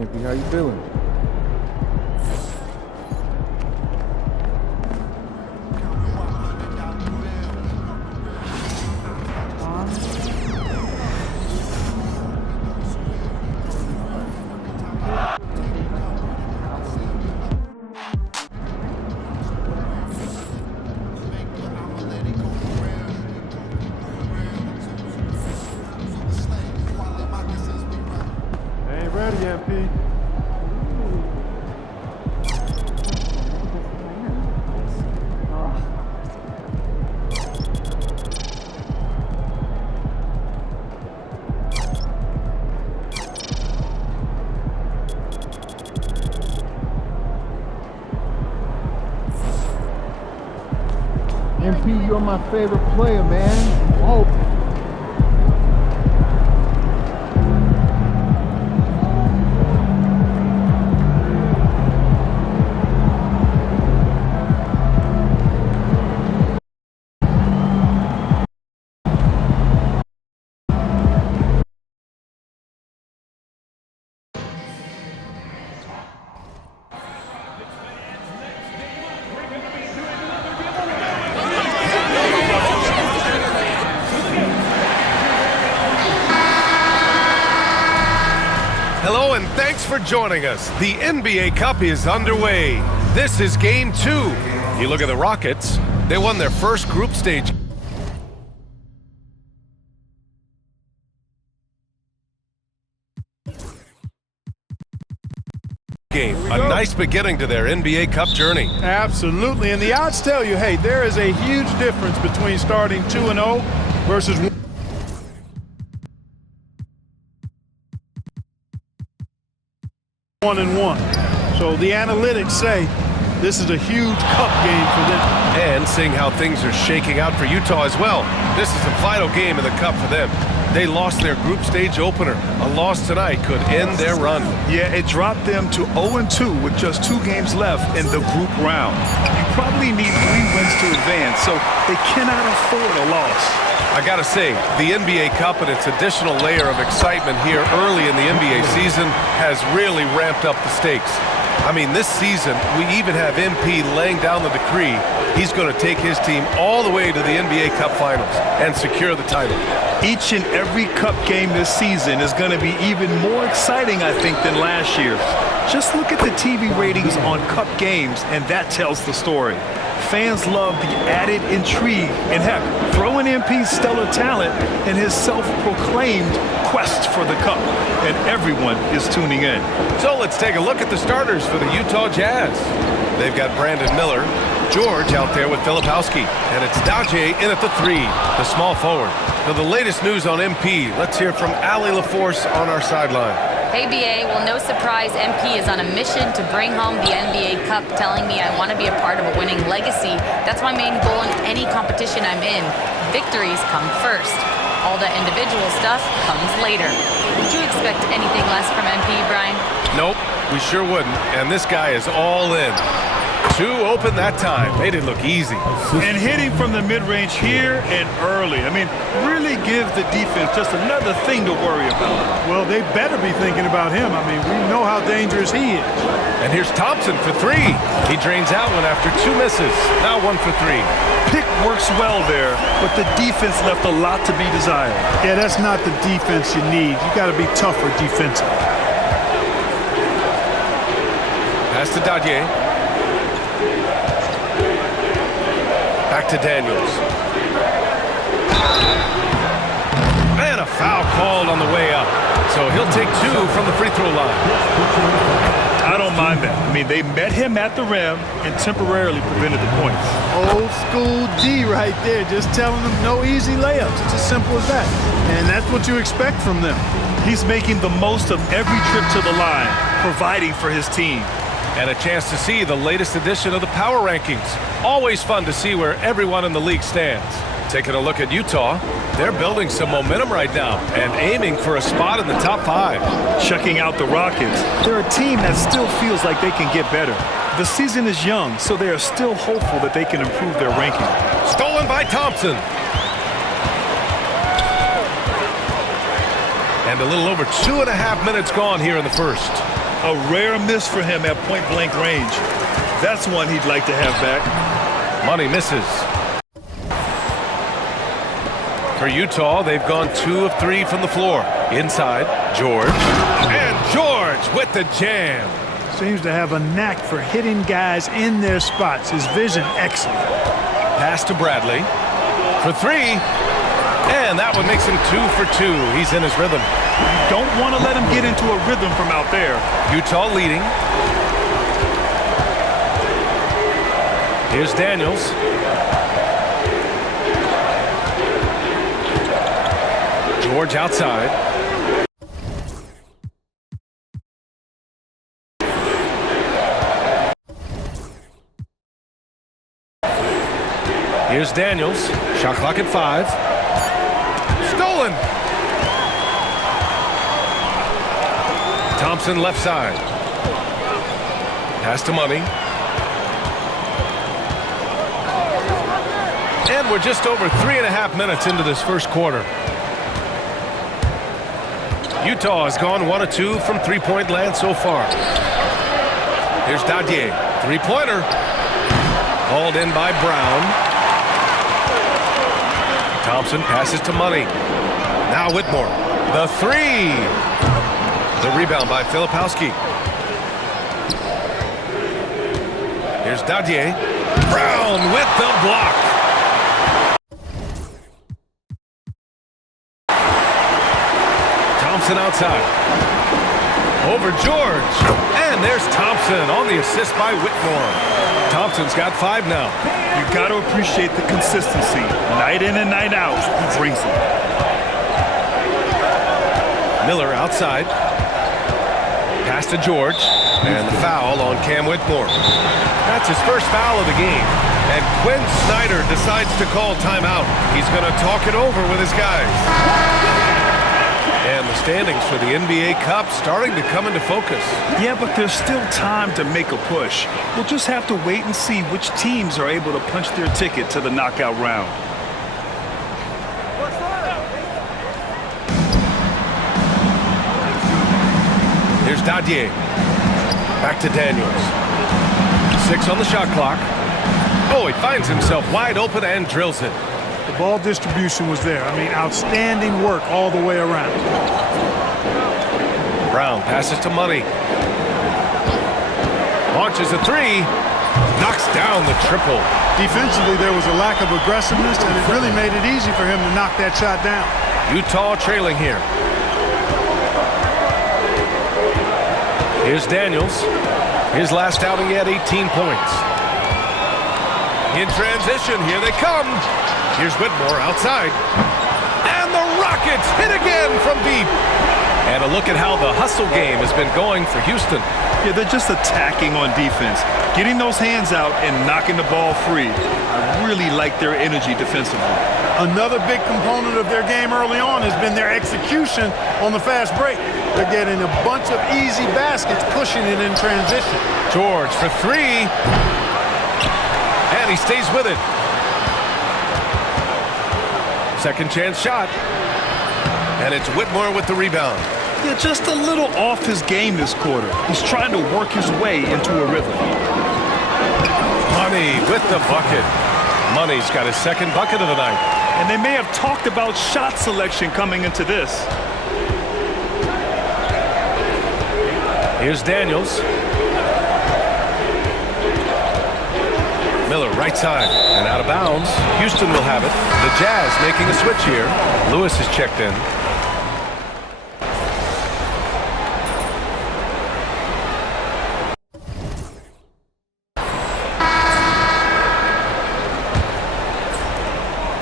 MP, how you feeling? Ain't ready, MP. MP, you're my favorite player, man. Oh. Hello and thanks for joining us. The NBA Cup is underway. This is Game 2. You look at the Rockets. They won their first group stage game. A nice beginning to their NBA Cup journey. Absolutely, and the odds tell you, hey, there is a huge difference between starting 2-0 versus 1-1. So the analytics say this is a huge cup game for them. And seeing how things are shaking out for Utah as well. This is the final game in the Cup for them. They lost their group stage opener. A loss tonight could end their run. Yeah, it dropped them to 0-2 with just 2 games left in the group round. You probably need 3 wins to advance, so they cannot afford a loss. I gotta say, the NBA Cup and its additional layer of excitement here early in the NBA season has really ramped up the stakes. I mean, this season, we even have MP laying down the decree. He's going to take his team all the way to the NBA Cup Finals and secure the title. Each and every cup game this season is going to be even more exciting, I think, than last year. Just look at the TV ratings on cup games, and that tells the story. Fans love the added intrigue, and heck, throw in MP's stellar talent and his self-proclaimed quest for the cup, and everyone is tuning in. So let's take a look at the starters for the Utah Jazz. They've got Brandon Miller, George out there with Filipowski, and it's Daje in at the 3, the small forward. For the latest news on MP, let's hear from Allie LaForce on our sideline. Hey, BA. Well, no surprise, MP is on a mission to bring home the NBA Cup, telling me I want to be a part of a winning legacy. That's my main goal in any competition I'm in. Victories come first. All the individual stuff comes later. Would you expect anything less from MP, Brian? Nope, we sure wouldn't. And this guy is all in. 2 open that time. Made it look easy. And hitting from the mid-range here and early. I mean, really give the defense just another thing to worry about. Well, they better be thinking about him. I mean, we know how dangerous he is. And here's Thompson for 3. He drains out one after 2 misses. Now 1 for 3. Pick works well there, but the defense left a lot to be desired. Yeah, that's not the defense you need. You got to be tougher defensive. Pass to Daje. Back to Daniels. Man, a foul called on the way up. So he'll take 2 from the free throw line. I don't mind that. I mean, they met him at the rim and temporarily prevented the points. Old school D right there, just telling them no easy layups. It's as simple as that. And that's what you expect from them. He's making the most of every trip to the line, providing for his team. And a chance to see the latest edition of the Power Rankings. Always fun to see where everyone in the league stands. Taking a look at Utah, they're building some momentum right now and aiming for a spot in the top 5. Checking out the Rockets, they're a team that still feels like they can get better. The season is young, so they are still hopeful that they can improve their ranking. Stolen by Thompson. And a little over 2.5 minutes gone here in the first. A rare miss for him at point-blank range. That's one he'd like to have back. Money misses. For Utah, they've gone 2 of 3 from the floor. Inside, George. And George with the jam. Seems to have a knack for hitting guys in their spots. His vision, excellent. Pass to Bradley. For 3. And that one makes him 2 for 2. He's in his rhythm. Don't want to let him get into a rhythm from out there. Utah leading. Here's Daniels. George outside. Here's Daniels. Shot clock at 5. Stolen. Thompson left side. Pass to Money. And we're just over 3.5 minutes into this first quarter. Utah has gone 1 of 2 from three-point land so far. Here's Dadier. Three-pointer. Hauled in by Brown. Thompson passes to Money. Now Whitmore. The 3. The rebound by Filipowski. Here's Dadier. Brown with the block. Thompson outside. Over George. And there's Thompson on the assist by Whitmore. Thompson's got 5 now. You got to appreciate the consistency. Night in and night out, he brings it. Miller outside. Pass to George. And the foul on Cam Whitmore. That's his first foul of the game. And Quinn Snyder decides to call timeout. He's going to talk it over with his guys. And the standings for the NBA Cup starting to come into focus. Yeah, but there's still time to make a push. We'll just have to wait and see which teams are able to punch their ticket to the knockout round. Here's Dadier. Back to Daniels. 6 on the shot clock. Oh, he finds himself wide open and drills it. The ball distribution was there. I mean, outstanding work all the way around. Brown passes to Money. Launches a 3. Knocks down the triple. Defensively, there was a lack of aggressiveness, and it really made it easy for him to knock that shot down. Utah trailing here. Here's Daniels. His last outing, he had 18 points. In transition, here they come. Here's Whitmore outside. And the Rockets hit again from deep. And a look at how the hustle game has been going for Houston. Yeah, they're just attacking on defense, getting those hands out and knocking the ball free. I really like their energy defensively. Another big component of their game early on has been their execution on the fast break. They're getting a bunch of easy baskets, pushing it in transition. George for 3. And he stays with it. Second chance shot. And it's Whitmore with the rebound. Yeah, just a little off his game this quarter. He's trying to work his way into a rhythm. Money with the bucket. Money's got his second bucket of the night. And they may have talked about shot selection coming into this. Here's Daniels. Miller right side and out of bounds. Houston will have it. The Jazz making a switch here. Lewis is checked in.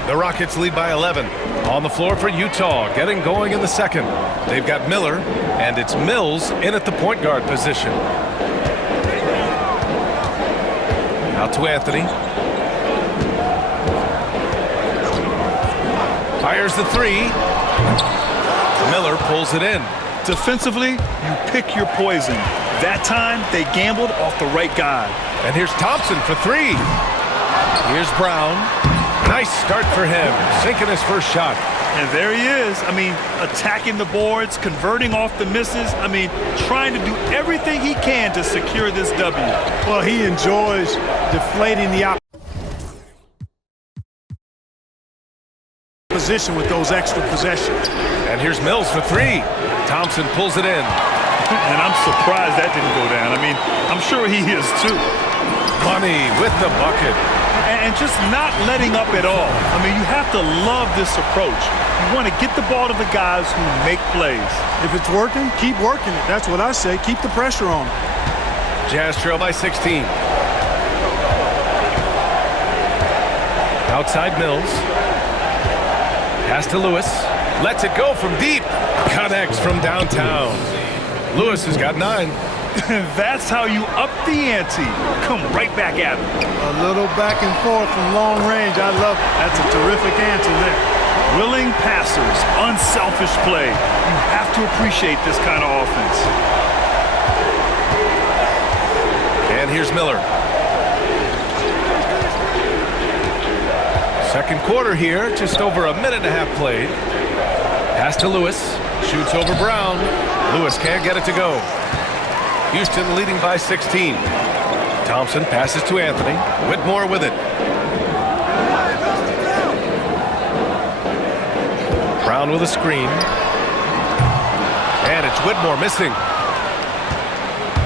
The Rockets lead by 11. On the floor for Utah, getting going in the second. They've got Miller, and it's Mills in at the point guard position. Out to Anthony. Fires the 3. Miller pulls it in. Defensively, you pick your poison. That time, they gambled off the right guy. And here's Thompson for 3. Here's Brown. Nice start for him, sinking his first shot. And there he is. I mean, attacking the boards, converting off the misses. I mean, trying to do everything he can to secure this W. Well, he enjoys deflating the opposition with those extra possessions. And here's Mills for three. Thompson pulls it in. And I'm surprised that didn't go down. I mean, I'm sure he is too. Money with the bucket. And just not letting up at all. I mean, you have to love this approach. You want to get the ball to the guys who make plays. If it's working, keep working it. That's what I say. Keep the pressure on. Jazz trail by 16. Outside Mills. Pass to Lewis. Lets it go from deep. Connects from downtown. Lewis has got 9. That's how you up the ante. Come right back at him. A little back and forth from long range. I love it. That's a terrific answer there. Willing passers, unselfish play. You have to appreciate this kind of offense. And here's Miller. Second quarter here, just over a minute and a half played. Pass to Lewis. Shoots over Brown. Lewis can't get it to go. Houston leading by 16. Thompson passes to Anthony. Whitmore with it. Brown with a screen. And it's Whitmore missing.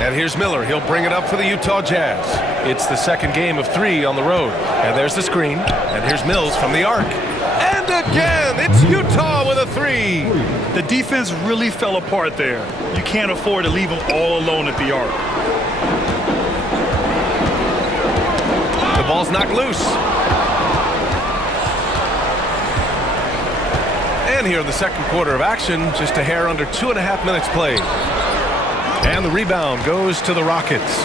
And here's Miller. He'll bring it up for the Utah Jazz. It's the second game of 3 on the road. And there's the screen. And here's Mills from the arc. And again, it's Utah with a 3. The defense really fell apart there. You can't afford to leave them all alone at the arc. The ball's knocked loose. And here in the second quarter of action, just a hair under 2.5 minutes played. And the rebound goes to the Rockets.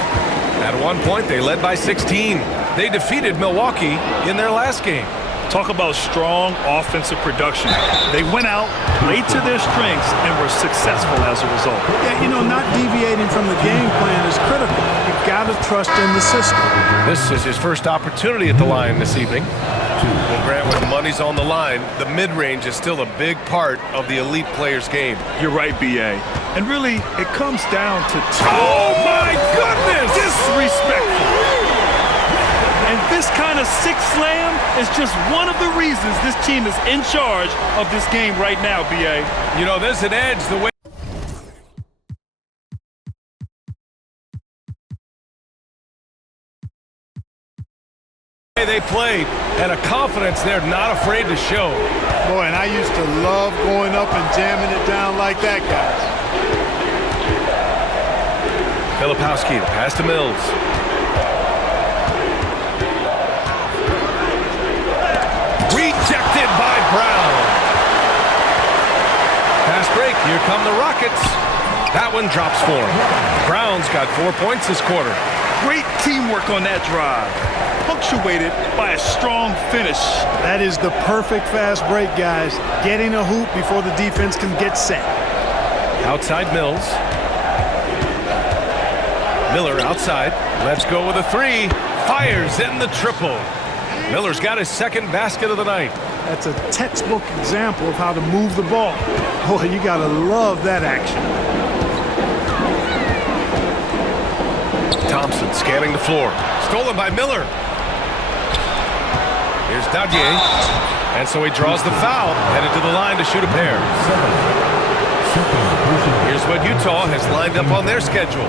At one point, they led by 16. They defeated Milwaukee in their last game. Talk about strong offensive production. They went out, played to their strengths, and were successful as a result. Yeah, you know, not deviating from the game plan is critical. You got to trust in the system. This is his first opportunity at the line this evening. Well, Grant, when money's on the line, the mid-range is still a big part of the elite player's game. You're right, B.A. And really, it comes down to Oh, my goodness! Disrespectful. And this kind of sick slam is just one of the reasons this team is in charge of this game right now, B.A. You know, there's an edge the way they played, and a confidence they're not afraid to show. Boy, and I used to love going up and jamming it down like that, guys. Filipowski, the pass to Mills. Rejected by Brown. Fast break. Here come the Rockets. That one drops for him. Brown's got 4 points this quarter. Great teamwork on that drive. Punctuated by a strong finish. That is the perfect fast break, guys. Getting a hoop before the defense can get set. Outside Mills. Miller outside. Let's go with a 3. Fires in the triple. Miller's got his second basket of the night. That's a textbook example of how to move the ball. Boy, you got to love that action. Thompson scanning the floor. Stolen by Miller. Here's Dadier. And so he draws the foul. Headed to the line to shoot a pair. Here's what Utah has lined up on their schedule.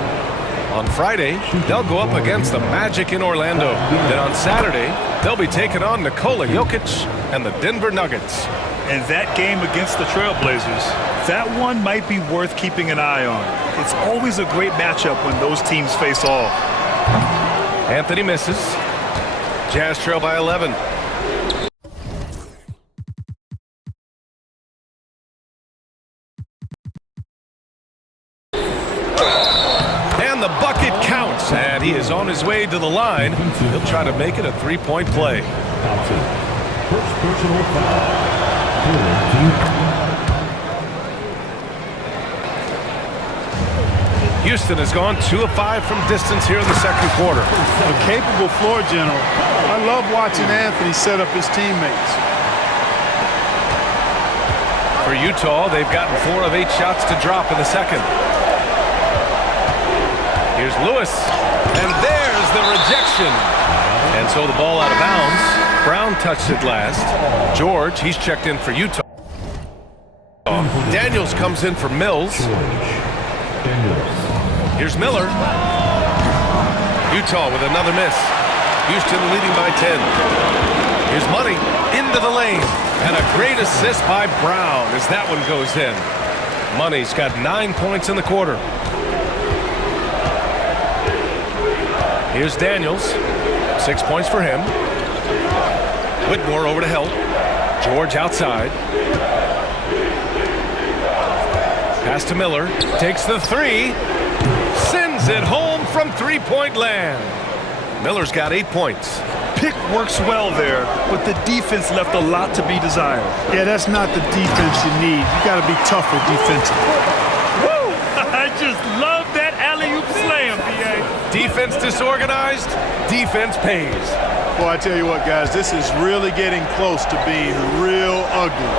On Friday, they'll go up against the Magic in Orlando. Then on Saturday, they'll be taking on Nikola Jokic and the Denver Nuggets. And that game against the Trailblazers, that one might be worth keeping an eye on. It's always a great matchup when those teams face off. Anthony misses. Jazz trail by 11. And the bucket counts, and he is on his way to the line. He'll try to make it a three-point play. First personal foul. Houston has gone 2 of 5 from distance here in the second quarter. A capable floor general. I love watching Anthony set up his teammates. For Utah, they've gotten 4 of 8 shots to drop in the second. Here's Lewis, and there's the rejection. And so the ball out of bounds. Brown touched it last. George, he's checked in for Utah. Daniels comes in for Mills. Here's Miller. Utah with another miss. Houston leading by 10. Here's Money into the lane. And a great assist by Brown as that one goes in. Money's got 9 points in the quarter. Here's Daniels. 6 points for him. Whitmore over to help. George outside. Pass to Miller. Takes the 3. Sends it home from three-point land. Miller's got 8 points. Pick works well there, but the defense left a lot to be desired. Yeah, that's not the defense you need. You got to be tougher defensively. Woo! I just love that alley-oop slam, B.A. Defense disorganized, defense pays. Boy, I tell you what, guys, this is really getting close to being real ugly.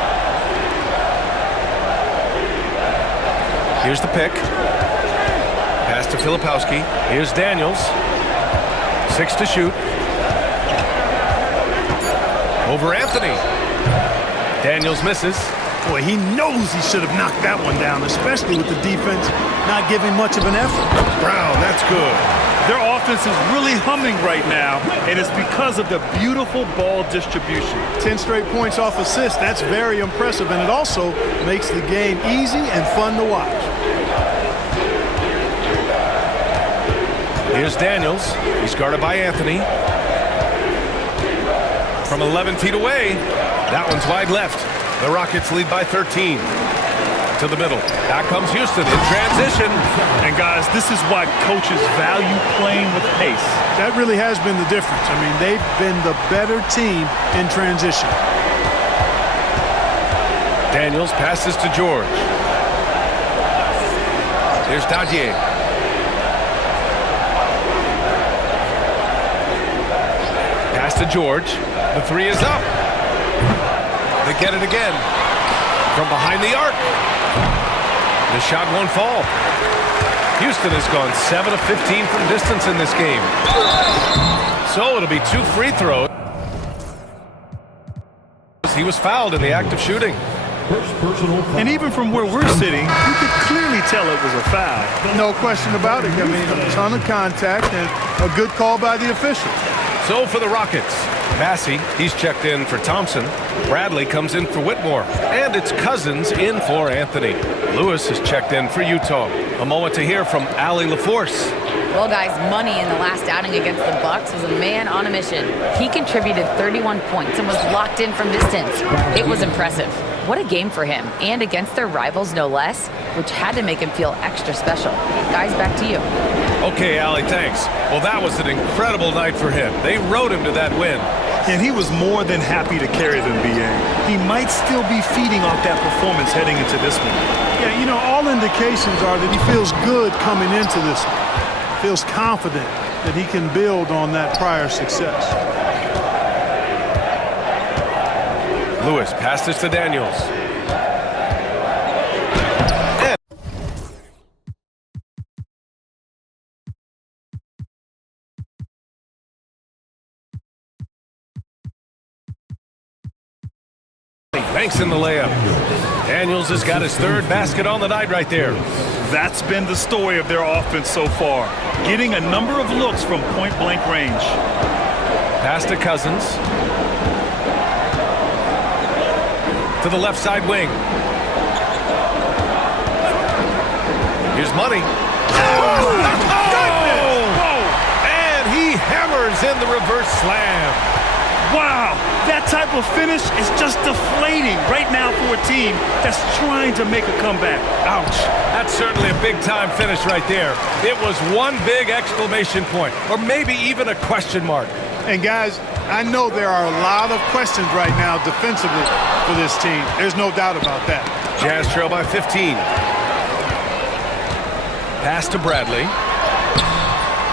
Here's the pick. Pass to Filipowski. Here's Daniels. 6 to shoot. Over Anthony. Daniels misses. Boy, he knows he should have knocked that one down, especially with the defense not giving much of an effort. Brown, that's good. Their offense is really humming right now, and it's because of the beautiful ball distribution. 10 straight points off assists. That's very impressive, and it also makes the game easy and fun to watch. Here's Daniels. He's guarded by Anthony. From 11 feet away, that one's wide left. The Rockets lead by 13. To the middle. Back comes Houston in transition. And guys, this is why coaches value playing with pace. That really has been the difference. I mean, they've been the better team in transition. Daniels passes to George. Here's Dadier. Pass to George. The 3 is up. They get it again. From behind the arc. The shot won't fall. Houston has gone 7 of 15 from distance in this game. So it'll be 2 free throws. He was fouled in the act of shooting. First personal foul. And even from where we're sitting, you could clearly tell it was a foul. No question about it. I mean, a ton of contact and a good call by the official. So for the Rockets, Massey, he's checked in for Thompson. Bradley comes in for Whitmore. And it's Cousins in for Anthony. Lewis has checked in for Utah. A moment to hear from Allie LaForce. Well, guys, Money in the last outing against the Bucks was a man on a mission. He contributed 31 points and was locked in from distance. It was impressive. What a game for him, and against their rivals, no less, which had to make him feel extra special. Guys, back to you. Okay, Allie, thanks. Well, that was an incredible night for him. They rode him to that win. And he was more than happy to carry them, B.A. He might still be feeding off that performance heading into this one. Yeah, you know, all indications are that he feels good coming into this one. Feels confident that he can build on that prior success. Lewis passes to Daniels. Banks in the layup. Daniels has got his 3rd basket on the night right there. That's been the story of their offense so far, getting a number of looks from point-blank range. Pass to Cousins. To the left side wing. Here's Money. And he hammers in the reverse slam. Wow, that type of finish is just deflating right now for a team that's trying to make a comeback. Ouch. That's certainly a big-time finish right there. It was one big exclamation point, or maybe even a question mark. And guys, I know there are a lot of questions right now defensively for this team. There's no doubt about that. Jazz trail by 15. Pass to Bradley.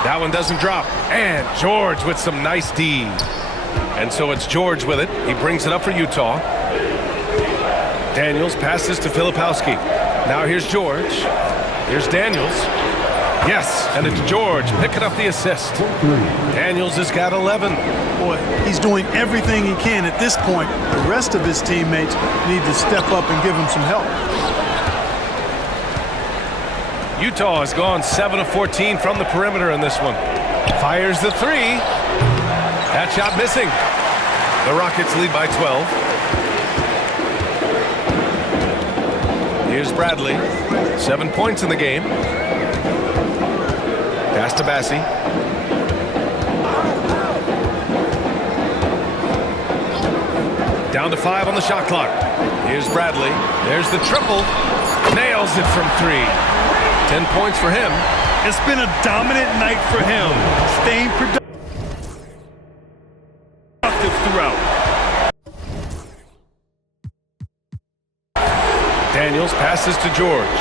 That one doesn't drop. And George with some nice D. And so it's George with it. He brings it up for Utah. Daniels passes to Filipowski. Now here's George. Here's Daniels. Yes, and it's George picking up the assist. Daniels has got 11. Boy, he's doing everything he can at this point. The rest of his teammates need to step up and give him some help. Utah has gone 7 of 14 from the perimeter in this one. Fires the three. That shot missing. The Rockets lead by 12. Here's Bradley. 7 points in the game. Pass to Bassie. Down to 5 on the shot clock. Here's Bradley. There's the triple. Nails it from 3. 10 points for him. It's been a dominant night for him, staying productive throughout. Daniels passes to George.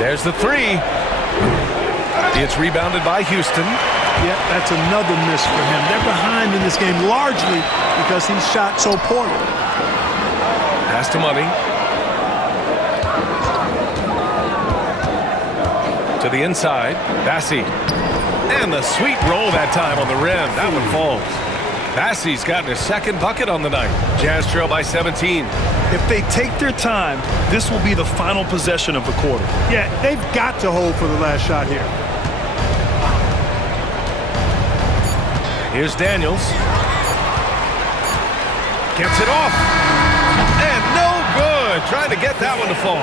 There's the three. It's rebounded by Houston. Yeah, that's another miss for him. They're behind in this game largely because he shot so poorly. Pass to Money. To the inside. Bassie. And the sweet roll that time on the rim. That one falls. Bassie's gotten his second bucket on the night. Jazz trail by 17. If they take their time, this will be the final possession of the quarter. Yeah, they've got to hold for the last shot here. Here's Daniels. Gets it off. And no good. Trying to get that one to fall.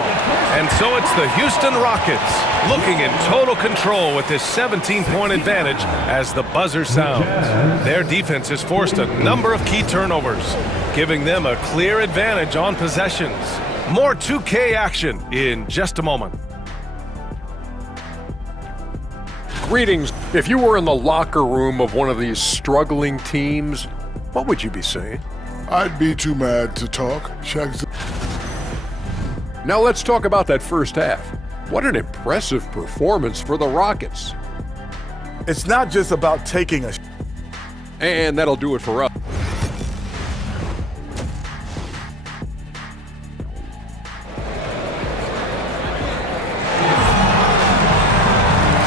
And so it's the Houston Rockets looking in total control with this 17-point advantage as the buzzer sounds. Their defense has forced a number of key turnovers, giving them a clear advantage on possessions. More 2K action in just a moment. Greetings. If you were in the locker room of one of these struggling teams, what would you be saying? I'd be too mad to talk. Shaq's... Now let's talk about that first half. What an impressive performance for the Rockets. It's not just about taking a... And that'll do it for us.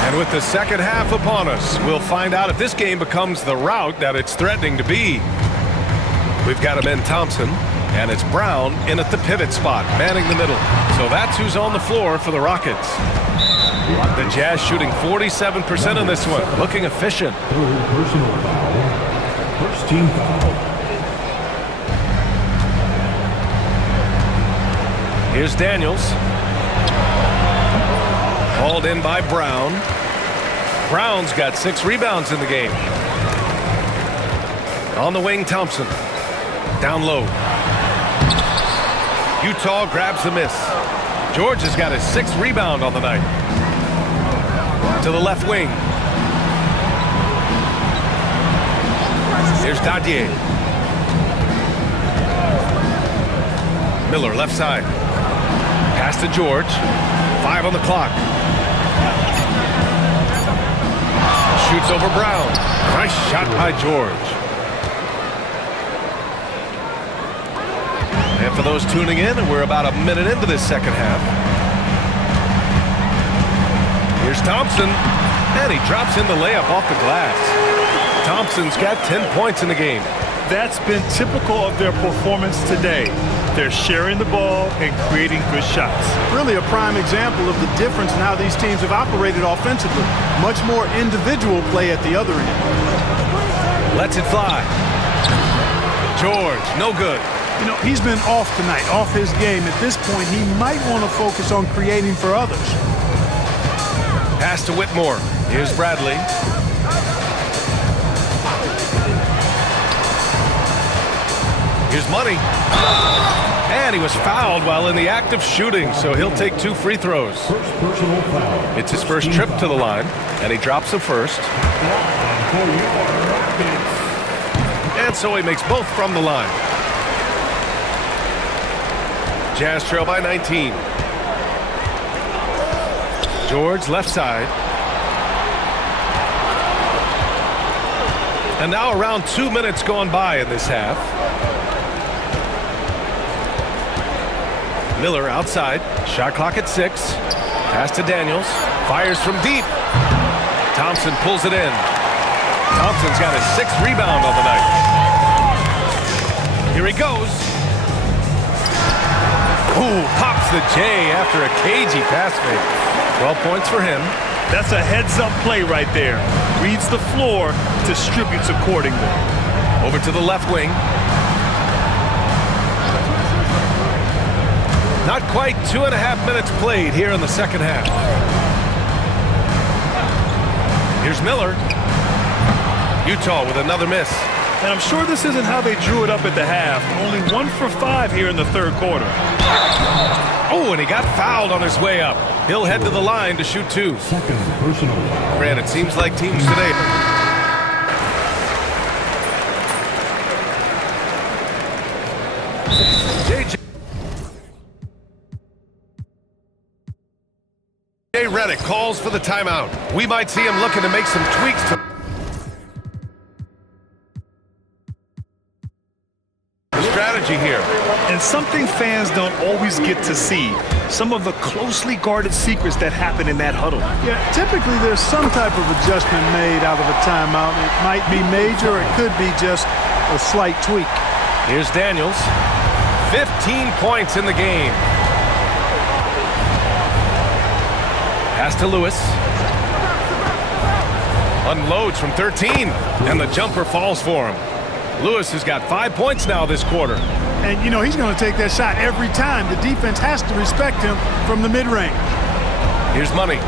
And with the second half upon us, we'll find out if this game becomes the rout that it's threatening to be. We've got Amen Thompson, and it's Brown in at the pivot spot, manning the middle. So that's who's on the floor for the Rockets. The Jazz shooting 47% in this one, looking efficient. Third personal foul. First team foul. Here's Daniels. Hauled in by Brown. Brown's got 6 rebounds in the game. On the wing, Thompson. Down low. Utah grabs the miss. George has got his 6th rebound on the night. To the left wing. Here's Dadier. Miller, left side. Pass to George. 5 on the clock. Shoots over Brown. Nice shot by George. And for those tuning in, we're about a minute into this second half. Here's Thompson. And he drops in the layup off the glass. Thompson's got 10 points in the game. That's been typical of their performance today. They're sharing the ball and creating good shots. Really a prime example of the difference in how these teams have operated offensively. Much more individual play at the other end. Lets it fly. George, no good. You know, he's been off tonight, off his game. At this point, he might want to focus on creating for others. Pass to Whitmore. Here's Bradley. Here's Money. And he was fouled while in the act of shooting, so he'll take 2 free throws. First personal foul. It's his first trip to the line, and he drops the first. And so he makes both from the line. Jazz trail by 19. George left side. And now around 2 minutes gone by in this half. Miller outside. Shot clock at 6. Pass to Daniels. Fires from deep. Thompson pulls it in. Thompson's got his 6th rebound on the night. Here he goes. Ooh, pops the J after a cagey pass fake. 12 points for him. That's a heads-up play right there. Reads the floor, distributes accordingly. Over to the left wing. Not quite 2.5 minutes played here in the second half. Here's Miller. Utah with another miss. And I'm sure this isn't how they drew it up at the half. Only 1 for 5 here in the third quarter. Oh, and he got fouled on his way up. He'll head to the line to shoot 2. Second personal foul. Grant, it seems like teams today. Jay Redick calls for the timeout. We might see him looking to make some tweaks to the strategy here. And something fans don't always get to see. Some of the closely guarded secrets that happen in that huddle. Yeah, typically there's some type of adjustment made out of a timeout. It might be major, or it could be just a slight tweak. Here's Daniels. 15 points in the game. Pass to Lewis. Unloads from 13, and the jumper falls for him. Lewis has got 5 points now this quarter. And, you know, he's going to take that shot every time. The defense has to respect him from the mid-range. Here's Money.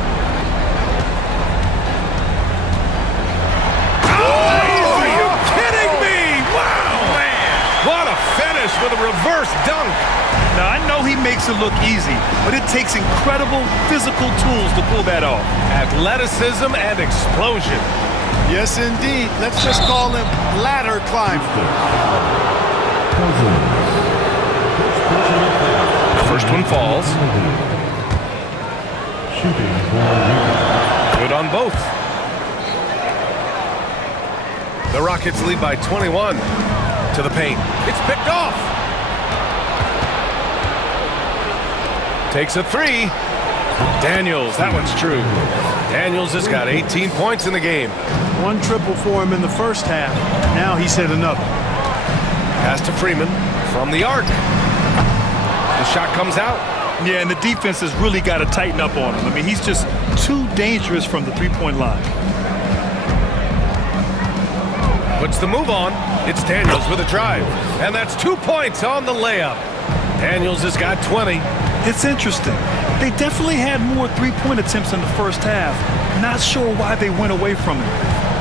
Are you kidding me? Wow, man. What a finish with a reverse dunk. Now, I know he makes it look easy, but it takes incredible physical tools to pull that off. Athleticism and explosion. Yes, indeed. Let's just call him ladder climber. First one falls. Shooting for Good on both. The Rockets lead by 21 to the paint. It's picked off. Takes a 3. Daniels, that one's true. Daniels has got 18 points in the game. 1 triple for him in the first half. Now he's hit another. Pass to Freeman from the arc. The shot comes out. Yeah, and the defense has really got to tighten up on him. I mean, he's just too dangerous from the three-point line. Puts the move on. It's Daniels with a drive. And that's 2 points on the layup. Daniels has got 20. It's interesting. They definitely had more three-point attempts in the first half. Not sure why they went away from it.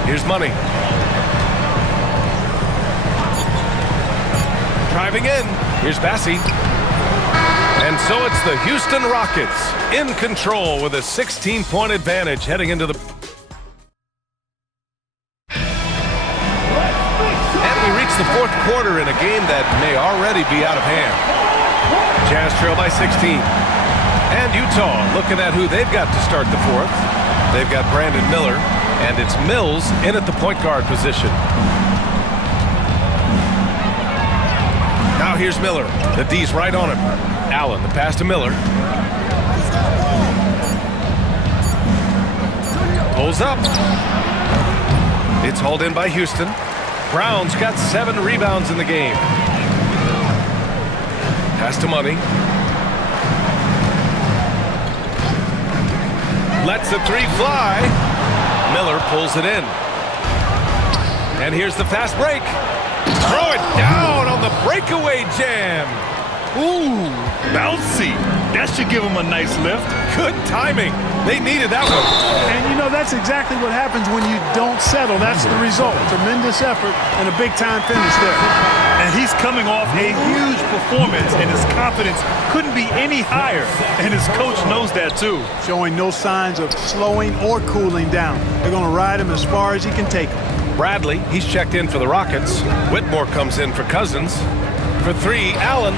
Here's Money. Driving in. Here's Bassey. And so it's the Houston Rockets in control with a 16-point advantage heading into the... And we reach the fourth quarter in a game that may already be out of hand. Jazz trail by 16. And Utah looking at who they've got to start the fourth. They've got Brandon Miller, and it's Mills in at the point guard position. Now here's Miller. The D's right on him. Allen, the pass to Miller. Pulls up. It's hauled in by Houston. Brown's got 7 rebounds in the game. Pass to Money. Lets the 3 fly. Miller pulls it in. And here's the fast break. Throw it down on the breakaway jam. Ooh, bouncy. That should give him a nice lift. Good timing. They needed that one. And, you know, that's exactly what happens when you don't settle. That's the result. Tremendous effort and a big-time finish there. And he's coming off a huge performance, and his confidence couldn't be any higher. And his coach knows that, too. Showing no signs of slowing or cooling down. They're going to ride him as far as he can take him. Bradley, he's checked in for the Rockets. Whitmore comes in for Cousins. For 3, Allen.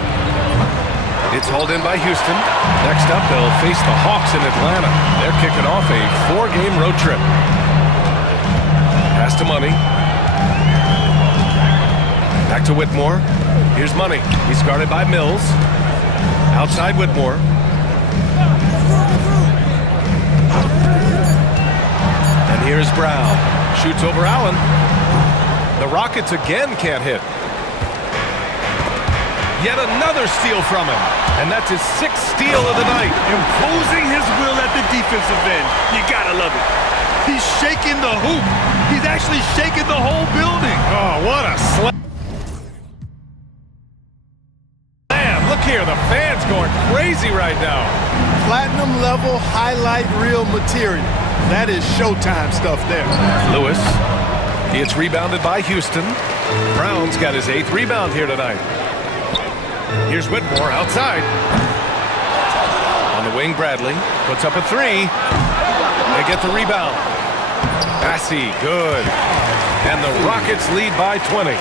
It's hauled in by Houston. Next up, they'll face the Hawks in Atlanta. They're kicking off a 4-game road trip. Pass to Money. Back to Whitmore. Here's Money. He's guarded by Mills. Outside Whitmore. And here's Brown. Shoots over Allen. The Rockets again can't hit. Yet another steal from him. And that's his 6th steal of the night. Imposing his will at the defensive end. You gotta love it. He's shaking the hoop. He's actually shaking the whole building. Oh, what a slam. Look here, the fans going crazy right now. Platinum level highlight reel material. That is Showtime stuff there. Lewis. It's rebounded by Houston. Brown's got his 8th rebound here tonight. Here's Whitmore outside. On the wing, Bradley puts up a 3. They get the rebound. Bassey, good. And the Rockets lead by 20.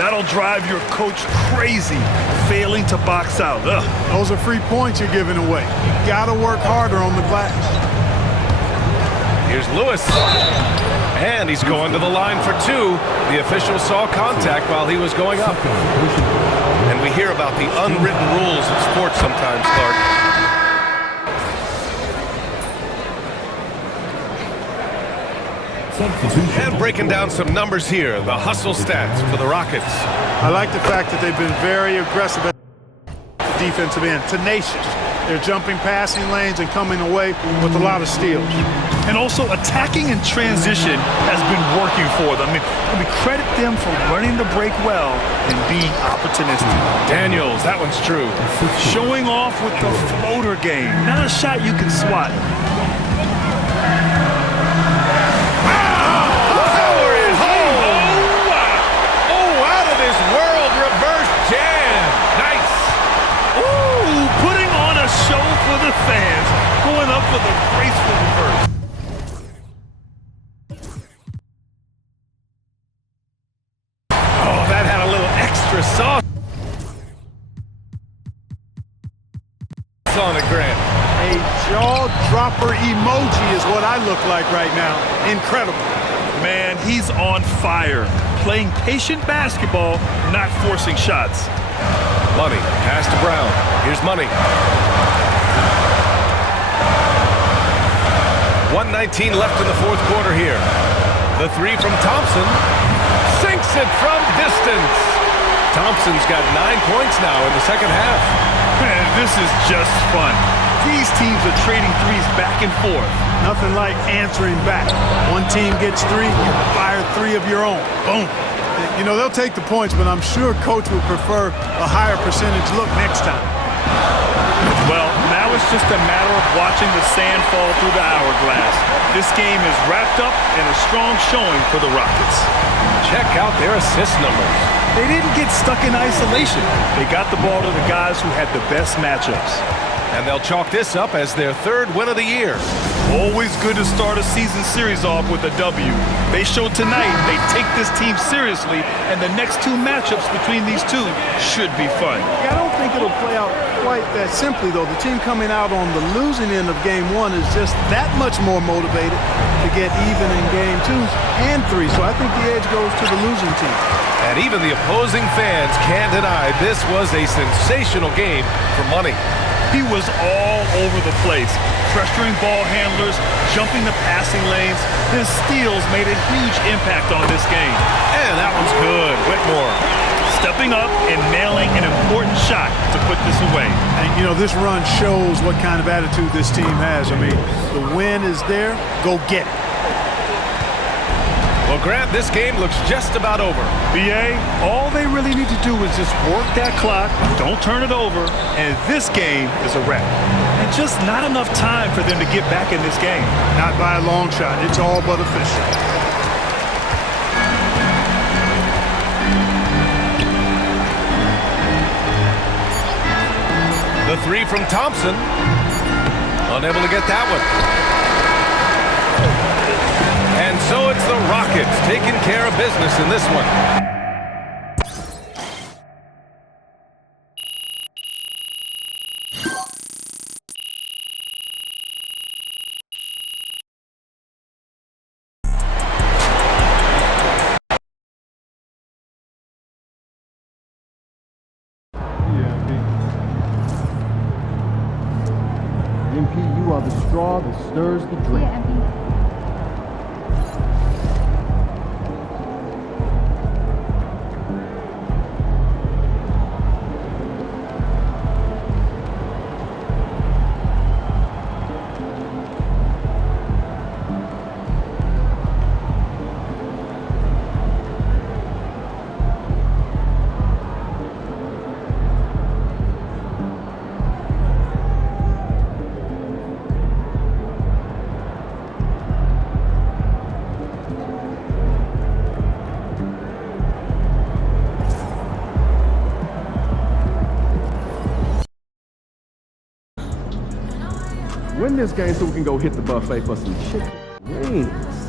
That'll drive your coach crazy, failing to box out. Ugh. Those are free points you're giving away. You gotta work harder on the glass. Here's Lewis. And he's going to the line for 2. The official saw contact while he was going up. And we hear about the unwritten rules of sports sometimes, Clark. And breaking down some numbers here, the hustle stats for the Rockets. I like the fact that they've been very aggressive at the defensive end, tenacious. They're jumping passing lanes and coming away with a lot of steals. And also attacking in transition has been working for them. I mean, credit them for running the break well and being opportunistic. Daniels, that one's true. Showing off with the floater game. Not a shot you can swat. Show for the fans, going up for the graceful reverse. Oh, that had a little extra sauce on it, Grant. A jaw-dropper emoji is what I look like right now. Incredible. Man, he's on fire. Playing patient basketball, not forcing shots. Money, pass to Brown. Here's Money. 1:19 left in the 4th quarter here. The 3 from Thompson. Sinks it from distance. Thompson's got 9 points now in the 2nd half. Man, this is just fun. These teams are trading threes back and forth. Nothing like answering back. One team gets 3, you fire 3 of your own. Boom. You know, they'll take the points, but I'm sure coach would prefer a higher percentage look next time. Well, now it's just a matter of watching the sand fall through the hourglass. This game is wrapped up in a strong showing for the Rockets. Check out their assist numbers. They didn't get stuck in isolation. They got the ball to the guys who had the best matchups. And they'll chalk this up as their 3rd win of the year. Always good to start a season series off with a W. They showed tonight they take this team seriously, and the next 2 matchups between these two should be fun. Yeah, I don't think it'll play out quite that simply, though. The team coming out on the losing end of Game 1 is just that much more motivated to get even in Game 2 and 3. So I think the edge goes to the losing team. And even the opposing fans can't deny this was a sensational game for Money. He was all over the place, pressuring ball handlers, jumping the passing lanes. His steals made a huge impact on this game. And that one's good. Whitmore stepping up and nailing an important shot to put this away. And, you know, this run shows what kind of attitude this team has. I mean, the win is there. Go get it. Well, Grant, this game looks just about over. BA, all they really need to do is just work that clock, don't turn it over, and this game is a wrap. And just not enough time for them to get back in this game. Not by a long shot. It's all but official. The 3 from Thompson. Unable to get that one. And so it's the Rockets taking care of business in this one. the straw that stirs the drink. Win this game so we can go hit the buffet for some chicken wings.